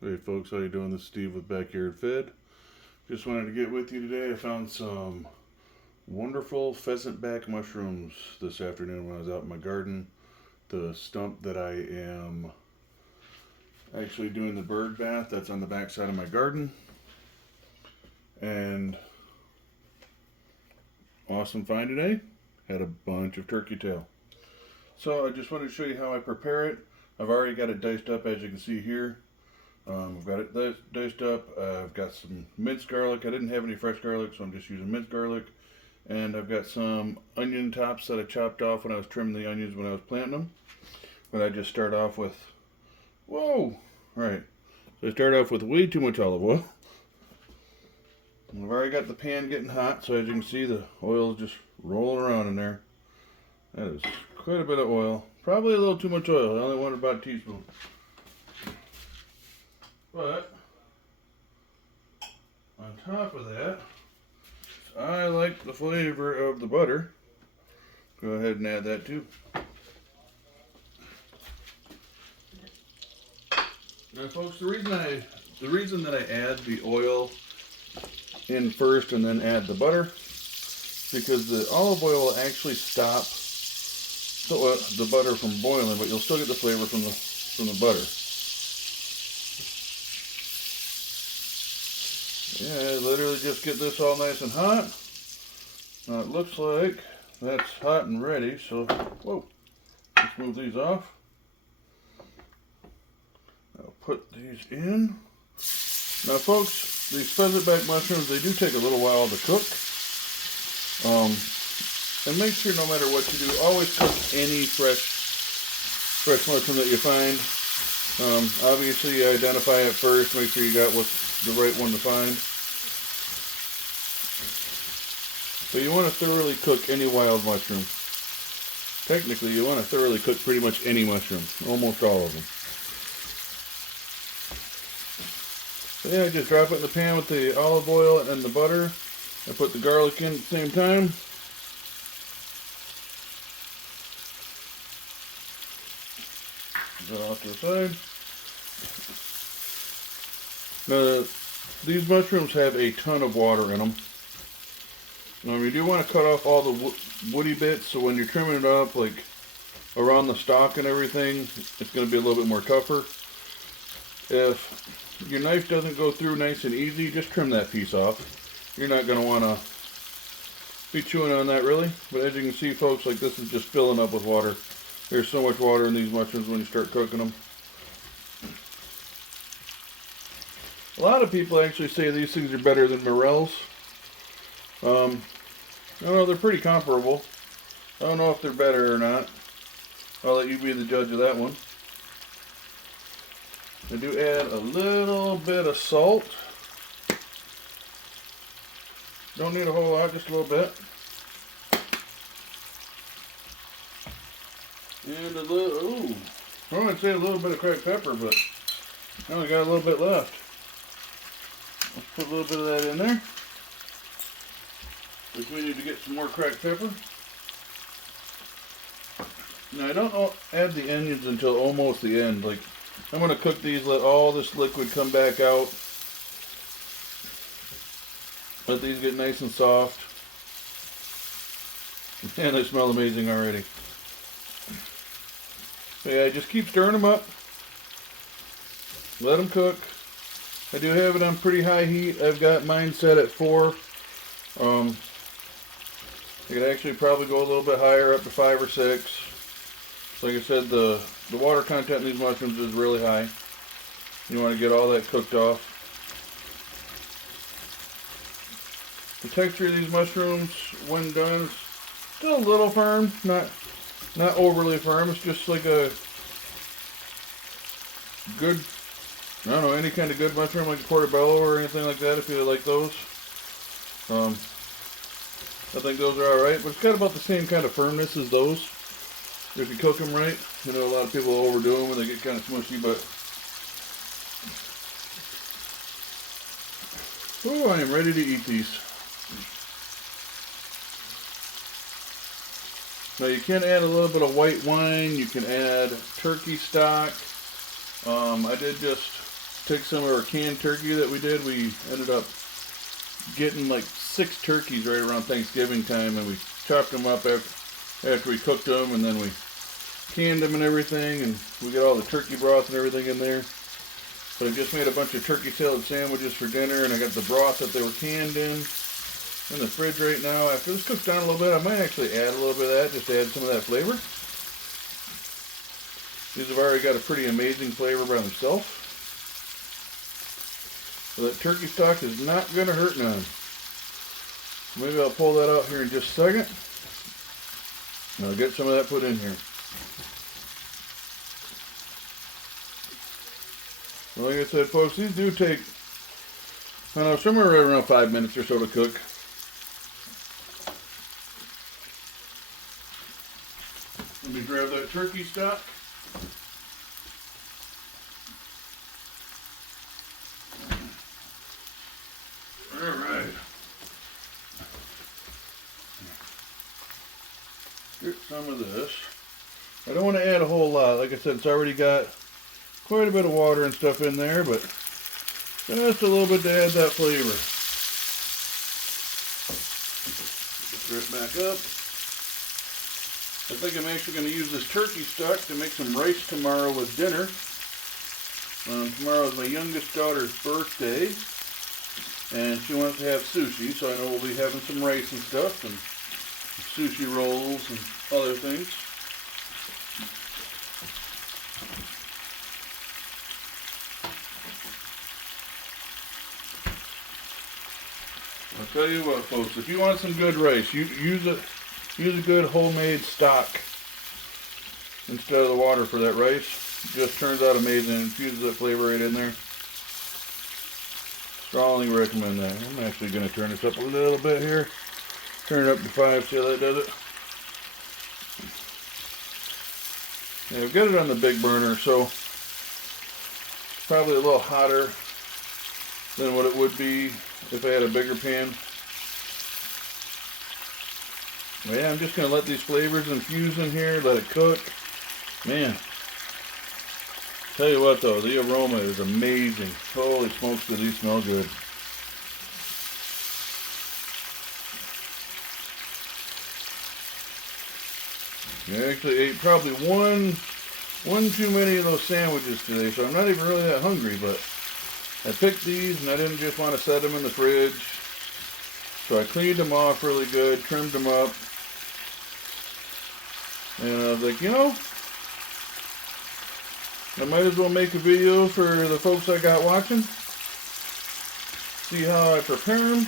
Hey folks, how you doing? This is Steve with Backyard Fed. Just wanted to get with you today. I found some wonderful pheasant back mushrooms this afternoon when I was out in my garden. The stump that I am actually doing the bird bath, that's on the back side of my garden. And awesome find today. Had a bunch of turkey tail. So I just wanted to show you how I prepare it. I've already got it diced up, as you can see here. I've got it diced up. I've got some minced garlic. I didn't have any fresh garlic, so I'm just using minced garlic. And I've got some onion tops that I chopped off when I was trimming the onions when I was planting them. But I just start off with, whoa, right. So I start off with way too much olive oil. And I've already got the pan getting hot, so as you can see, the oil is just rolling around in there. That is quite a bit of oil. Probably a little too much oil. I only wanted about a teaspoon. But on top of that, I like the flavor of the butter. Go ahead and add that too. Now, folks, the reason that I add the oil in first and then add the butter, because the olive oil will actually stop the butter from boiling, but you'll still get the flavor from the butter. Yeah, literally just get this all nice and hot. Now it looks like that's hot and ready, so, whoa, let's move these off. I'll put these in. Now folks, these pheasant back mushrooms, they do take a little while to cook. And make sure no matter what you do, always cook any fresh mushroom that you find. Obviously you identify it first, make sure you got what's the right one to find. So you want to thoroughly cook any wild mushroom. Technically, you want to thoroughly cook pretty much any mushroom, almost all of them. So yeah, just drop it in the pan with the olive oil and the butter. I put the garlic in at the same time. Put it off to the side. Now, these mushrooms have a ton of water in them. You do want to cut off all the woody bits, so when you're trimming it up, like around the stalk and everything, it's going to be a little bit more tougher. If your knife doesn't go through nice and easy, just trim that piece off. You're not going to want to be chewing on that really, but as you can see folks, like this is just filling up with water. There's so much water in these mushrooms when you start cooking them. A lot of people actually say these things are better than morels. I don't know, they're pretty comparable. I don't know if they're better or not. I'll let you be the judge of that one. I do add a little bit of salt. Don't need a whole lot, just a little bit. And a little, ooh, I would say a little bit of cracked pepper, but I only got a little bit left. Let's put a little bit of that in there. Because we need to get some more cracked pepper. Now I don't add the onions until almost the end. Like, I'm going to cook these, let all this liquid come back out. Let these get nice and soft. And they smell amazing already. So yeah, just keep stirring them up. Let them cook. I do have it on pretty high heat. I've got mine set at 4. I could actually probably go a little bit higher, up to 5 or 6. Like I said, the water content in these mushrooms is really high. You want to get all that cooked off. The texture of these mushrooms, when done, is still a little firm, not overly firm. It's just like a good, I don't know, any kind of good mushroom like a portobello or anything like that, if you like those. I think those are alright, but it's got about the same kind of firmness as those if you cook them right. You know, a lot of people overdo them and they get kind of smushy, but oh, I am ready to eat these. Now you can add a little bit of white wine, you can add turkey stock. I did just took some of our canned turkey that we did. We ended up getting like 6 turkeys right around Thanksgiving time, and we chopped them up after we cooked them, and then we canned them and everything, and we got all the turkey broth and everything in there. But I just made a bunch of turkey salad sandwiches for dinner, and I got the broth that they were canned in the fridge right now. After this cooks down a little bit, I might actually add a little bit of that, just to add some of that flavor. These have already got a pretty amazing flavor by themselves. So that turkey stock is not going to hurt none. Maybe I'll pull that out here in just a second. And I'll get some of that put in here. Well, like I said, folks, these do take, I don't know, somewhere right around 5 minutes or so to cook. Let me grab that turkey stock. Alright. Get some of this. I don't want to add a whole lot. Like I said, it's already got quite a bit of water and stuff in there, but just a little bit to add that flavor. Stir it back up. I think I'm actually going to use this turkey stock to make some rice tomorrow with dinner. Tomorrow is my youngest daughter's birthday, and she wants to have sushi, so I know we'll be having some rice and stuff, and sushi rolls and other things. I'll tell you what, folks, if you want some good rice, use a good homemade stock instead of the water for that rice. It just turns out amazing and infuses that flavor right in there. Strongly recommend that. I'm actually going to turn this up a little bit here. Turn it up to 5, see how that does it. Yeah, I've got it on the big burner, so it's probably a little hotter than what it would be if I had a bigger pan. But yeah, I'm just going to let these flavors infuse in here, let it cook. Man, tell you what though, the aroma is amazing. Holy smokes, do these smell good. I actually ate probably one too many of those sandwiches today, so I'm not even really that hungry, but I picked these and I didn't just want to set them in the fridge. So I cleaned them off really good, trimmed them up. And I was like, you know, I might as well make a video for the folks I got watching. See how I prepare them.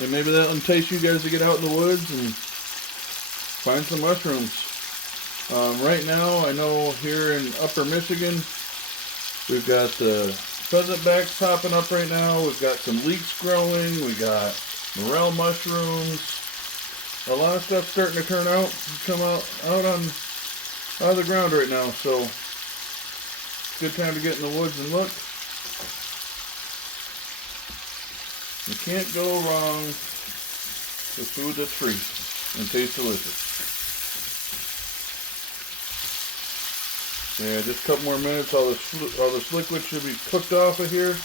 And maybe that'll entice you guys to get out in the woods and find some mushrooms. Right now, I know here in upper Michigan, we've got the pheasant backs popping up right now. We've got some leeks growing. We got morel mushrooms. A lot of stuff's starting to turn out, come out of the ground right now. So, good time to get in the woods and look. You can't go wrong with food that's free and tastes delicious. Yeah, just a couple more minutes, all this liquid should be cooked off of here.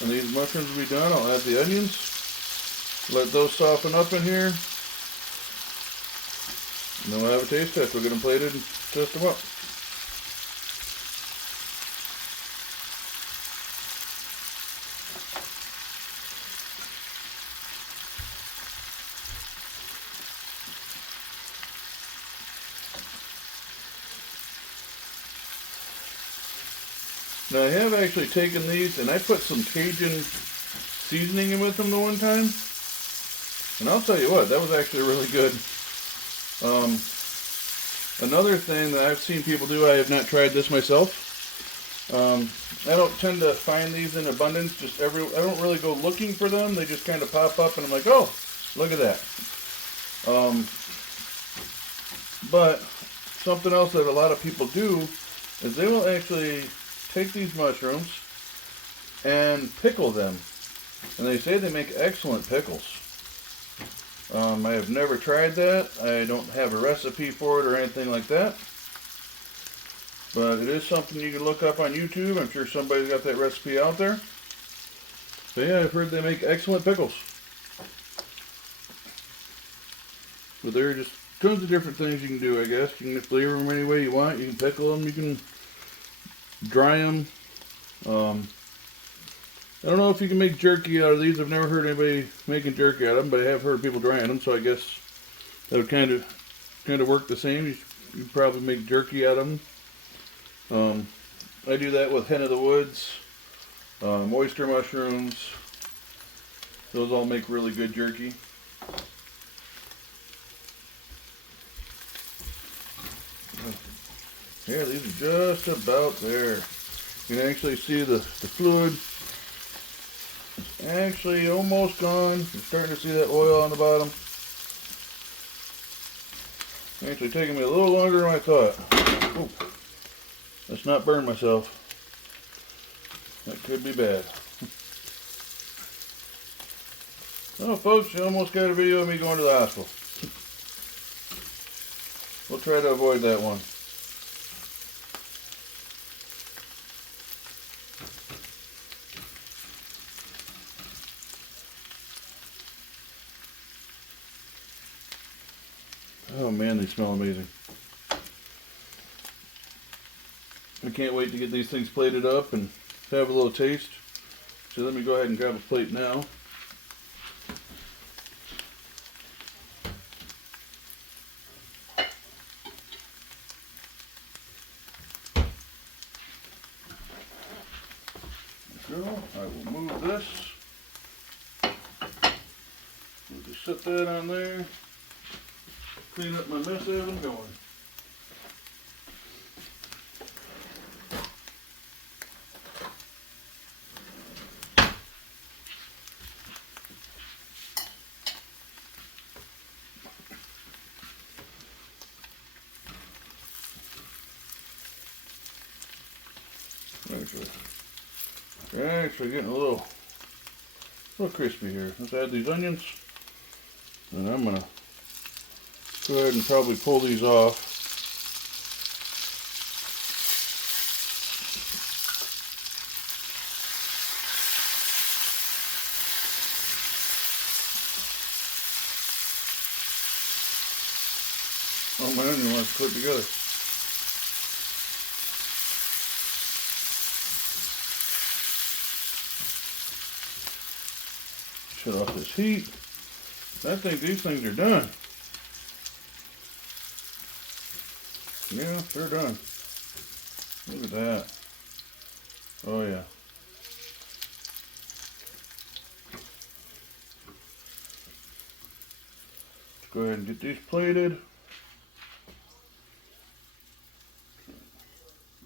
And these mushrooms will be done. I'll add the onions. Let those soften up in here. And then we'll have a taste test. We'll get them plated and test them up. Now I have actually taken these and I put some Cajun seasoning in with them the one time. And I'll tell you what, that was actually really good. Another thing that I've seen people do, I have not tried this myself. I don't tend to find these in abundance. I don't really go looking for them. They just kind of pop up and I'm like, oh, look at that. But something else that a lot of people do is they will actually take these mushrooms and pickle them. And they say they make excellent pickles. I have never tried that. I don't have a recipe for it or anything like that. But it is something you can look up on YouTube. I'm sure somebody's got that recipe out there. But yeah, I've heard they make excellent pickles. But there are just tons of different things you can do, I guess. You can flavor them any way you want. You can pickle them. You can dry them. I don't know if you can make jerky out of these. I've never heard anybody making jerky out of them, but I have heard people drying them. So I guess that would kind of work the same. You'd probably make jerky out of them. I do that with hen of the woods, oyster mushrooms. Those all make really good jerky. Yeah, these are just about there. You can actually see the fluid is actually almost gone. You're starting to see that oil on the bottom. Actually taking me a little longer than I thought. Ooh, let's not burn myself. That could be bad. Oh, folks, you almost got a video of me going to the hospital. We'll try to avoid that one. Oh man, they smell amazing. I can't wait to get these things plated up and have a little taste. So let me go ahead and grab a plate now. There we go. I will move this. We'll just set that on there. Clean up my mess as I'm going. They're actually getting a little crispy here. Let's add these onions, and I'm gonna go ahead and probably pull these off. Oh, my onion wants to clip together. Shut off this heat. I think these things are done. Yeah, they're done. Look at that. Oh yeah. Let's go ahead and get these plated.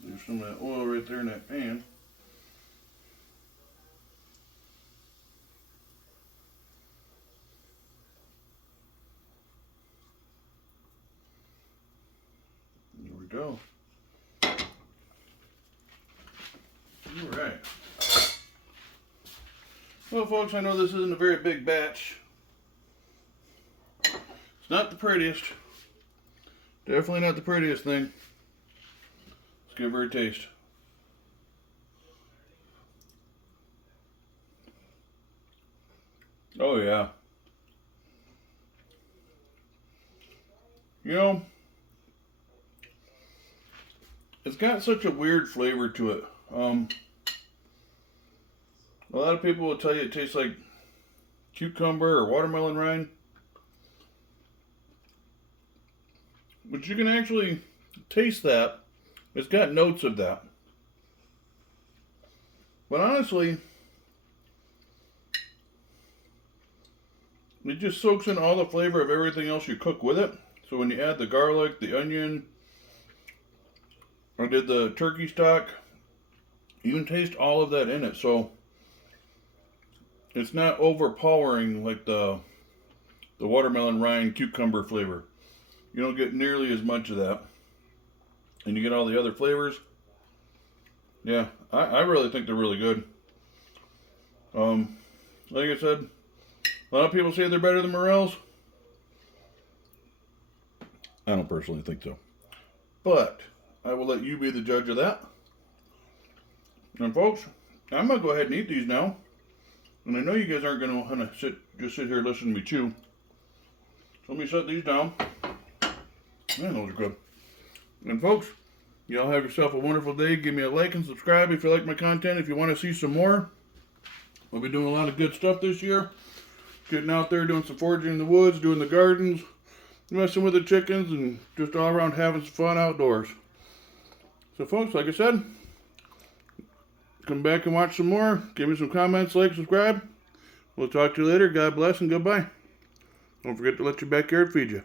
There's some of that oil right there in that pan. There we go. Alright. Well, folks, I know this isn't a very big batch. It's not the prettiest. Definitely not the prettiest thing. Let's give her a taste. Oh yeah. You know, it's got such a weird flavor to it. A lot of people will tell you it tastes like cucumber or watermelon rind. But you can actually taste that. It's got notes of that. But honestly, it just soaks in all the flavor of everything else you cook with it. So when you add the garlic, the onion, I did the turkey stock, you can taste all of that in it. So it's not overpowering like the watermelon rind cucumber flavor. You don't get nearly as much of that. And you get all the other flavors. Yeah, I really think they're really good. Like I said, a lot of people say they're better than Morels. I don't personally think so. But I will let you be the judge of that. And folks, I'm going to go ahead and eat these now. And I know you guys aren't going to want to just sit here and listen to me chew. So let me set these down. Man, those are good. And folks, y'all have yourself a wonderful day. Give me a like and subscribe if you like my content. If you want to see some more, we'll be doing a lot of good stuff this year. Getting out there, doing some foraging in the woods, doing the gardens, messing with the chickens, and just all around having some fun outdoors. So folks, like I said, come back and watch some more. Give me some comments, like, subscribe. We'll talk to you later. God bless and goodbye. Don't forget to let your backyard feed you.